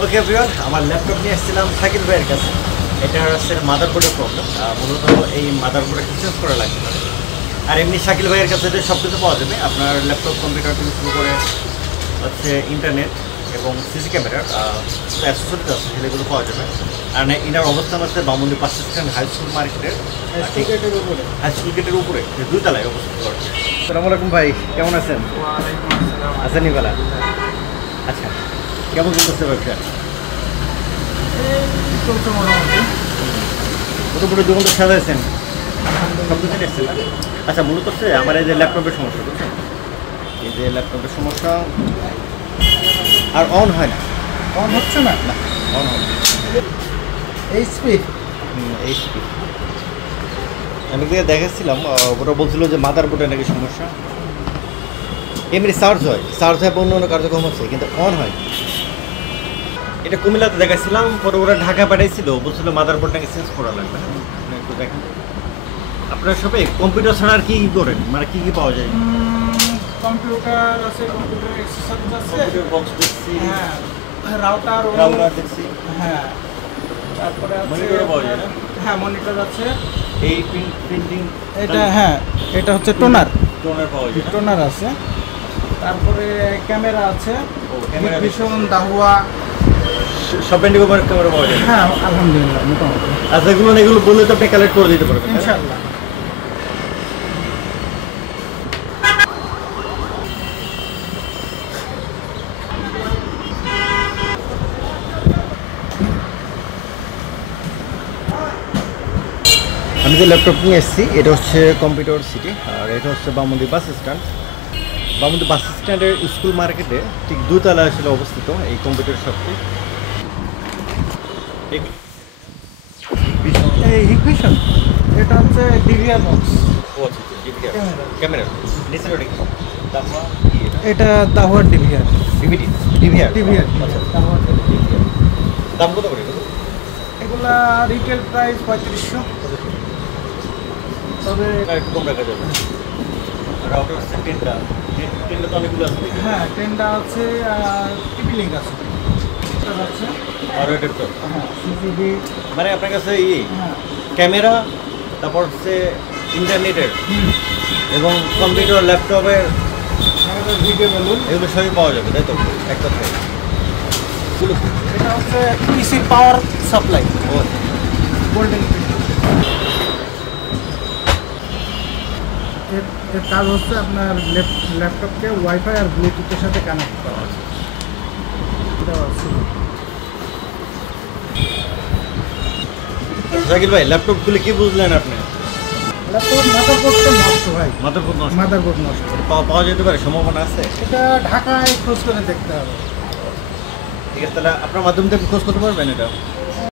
ওকে everyone, আমার laptop নিয়ে এসেছিলাম শাকিল ভাইয়ের কাছে। এটা হচ্ছে মাদারবোর্ডের প্রবলেম, মূলত এই মাদারবোর্ডে চেঞ্জ করা লাগবে। আর এমনি শাকিল ভাইয়ের কাছে সব কিছু পাওয়া যাবে, আপনার ল্যাপটপ কম্পিউটার থেকে শুরু করে হচ্ছে ইন্টারনেট এবং সিসি ক্যামেরার অ্যাক্সেসরিজ আছে, সেগুলো পাওয়া যাবে। আর এনার অবস্থান হচ্ছে Bamundi bus stand high school মার্কেটের হাই স্কুল গেটের উপরে, যে 2 তলায় অবস্থিত করছে। আসসালামু আলাইকুম ভাই, কেমন আছেন? আছেন ইবালা? আচ্ছা, কেমন চলতেছে ব্যবসা? মোটামুটি দোকান তো সাজাইছেন, সব কিছু এসছেন না? আচ্ছা, মূলত হচ্ছে আমার এই যে ল্যাপটপের সমস্যা, বুঝছেন? এই যে ল্যাপটপের সমস্যা আর অন হয় না। অন হচ্ছে না? না, অন হয় না। এইচপি এইচপি আমি দেখাচ্ছিলাম, ওরা বলছিল যে মাদারবোর্ডে নাকি সমস্যা। এমনি চার্জ হয় অন্য অন্য কার্যক্রম হচ্ছে, কিন্তু অন হয়। এটা কুমিল্লাতে দেখাচ্ছিলাম, পরে ওরা ঢাকা পাঠাইছিল, বলছিল মাদারবোর্ড নাকি চেঞ্জ করা লাগবে। আপনি একটু দেখেন, আপনার সবে কম্পিউটার ছাড়া আর কি কি করেন, মানে কি কি পাওয়া যায়? কম্পিউটার আছে, কম্পিউটার এক্সেসরিজ আছে, কম্পিউটার বক্স দেখছি, হ্যাঁ, রাউটার দেখছি, হ্যাঁ, তারপরে আছে মনিটরও পাওয়া যায় না? হ্যাঁ, মনিটর আছে। এই প্রিন্টিং, এটা হ্যাঁ, এটা হচ্ছে টোনার পাওয়া যায় না? টোনার আছে। তারপরে ক্যামেরা আছে, ক্যামেরা ভীষণ দাহুয়া, সব ব্র্যান্ডের ক্যামেরা পাওয়া যায় না? হ্যাঁ আলহামদুলিল্লাহ মোটামুটি আচ্ছা, এগুলো বললে তো আপনি কালেক্ট করে দিতে পারবেন ইনশাআল্লাহ। আমি যে ল্যাপটপ নিয়ে এসেছি, এটা হচ্ছে কম্পিউটার সিটি, আর এটা হচ্ছে বামুন্দি বাস স্ট্যান্ড। বামুন্দি বাস স্ট্যান্ডের স্কুল মার্কেটে ঠিক 2 তলায় আসলে অবস্থিত এই কম্পিউটার শপটি। এই হিগভিশন, এটা হচ্ছে ডিভিআর বক্স, ক্যামেরা নিচে ওটা কি? এটা দাহুয়ার ডিভিআর ডিভিআর ডিভিআর দাম কত করে এগুলো? এগুলা রিটেল প্রাইস 3500, তবে একটু কম রাখা যাবে। রাউটার হচ্ছে 10টা তো অনেকগুলো আছে। হ্যাঁ 10টা আছে, আর টিপি লিঙ্ক আছে, আর এটা তো হ্যাঁ সিসিডি, মানে আপনার কাছে হ্যাঁ ক্যামেরা, তারপর হচ্ছে ইন্টারনেটের এবং কম্পিউটার ল্যাপটপের ভিডিও বেলুন, এগুলো সবই পাওয়া যাবে, তাই তো? এক কথায় এটা হচ্ছে পিসি পাওয়ার সাপ্লাই, ও গোল্ডেন। এর কাজ হচ্ছে আপনার ল্যাপটপকে ওয়াইফাই আর ব্লুটুথের সাথে কানেক্ট করা। এটা আছে। জাকির ভাই, ল্যাপটপ খুলে কি বুঝলেন আপনি? ল্যাপটপ মাদারবোর্ডটা নষ্ট ভাই, মাদারবোর্ড নষ্ট? মাদারবোর্ড নষ্ট। পাওয়া যেতে পারে, সম্ভাবনা আছে? এটা ঢাকায় খোঁজ করে দেখতে হবে। ঠিক আছে, তাহলে আপনার মাধ্যম থেকে খোঁজ করতে পারবেন এটা?